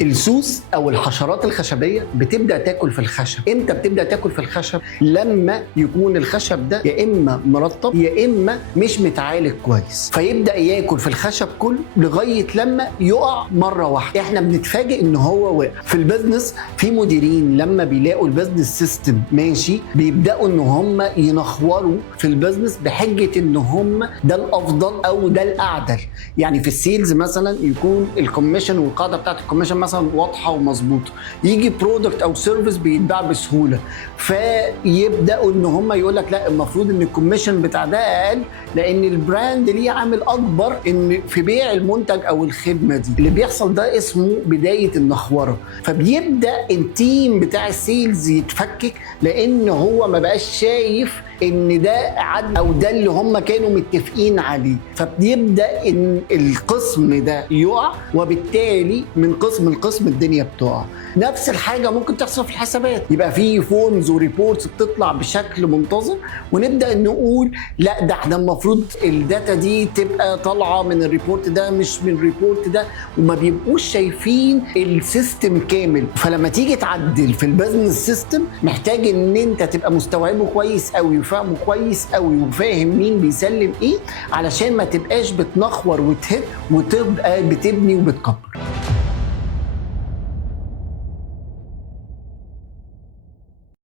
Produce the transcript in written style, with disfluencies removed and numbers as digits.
السوس او الحشرات الخشبيه بتبدا تاكل في الخشب. امتى بتبدا تاكل في الخشب؟ لما يكون الخشب ده يا اما مرطب يا اما مش متعالج كويس، فيبدا ياكل في الخشب كله لغايه لما يقع مره واحده. احنا بنتفاجئ ان هو وقع. في البيزنس في مديرين لما بيلاقوا البيزنس سيستم ماشي بيبداوا ان هم ينخوروا في البيزنس بحجه ان هم ده الافضل او ده الاعدل. يعني في السيلز مثلا يكون الكوميشن والقاعده بتاعت الكوميشن مثلا واضحه ومظبوطه، يجي برودكت او سيرفيس بيتباع بسهوله، فيبداوا ان هم يقول لك لا المفروض ان الكوميشن بتاع ده اقل لان البراند ليه عامل اكبر ان في بيع المنتج او الخدمه دي. اللي بيحصل ده اسمه بدايه النخوره. فبيبدا التيم بتاع السيلز يتفكك لان هو ما بقاش شايف ان ده عدل او ده اللي هم كانوا متفقين عليه، فبيبدا ان القسم ده يقع وبالتالي من قسم لقسم الدنيا بتقع. نفس الحاجه ممكن تحصل في الحسابات، يبقى في فورمز وريبورتس بتطلع بشكل منتظم ونبدا نقول لا ده احنا المفروض الداتا دي تبقى طالعه من الريبورت ده مش من الريبورت ده، وما بيبقوش شايفين السيستم كامل. فلما تيجي تعدل في البيزنس سيستم محتاج ان انت تبقى مستوعبه كويس قوي وفاهمه كويس قوي وفاهم مين بيسلم ايه علشان ما تبقاش بتنخور وتهد وتبقى بتبني وبتكبر.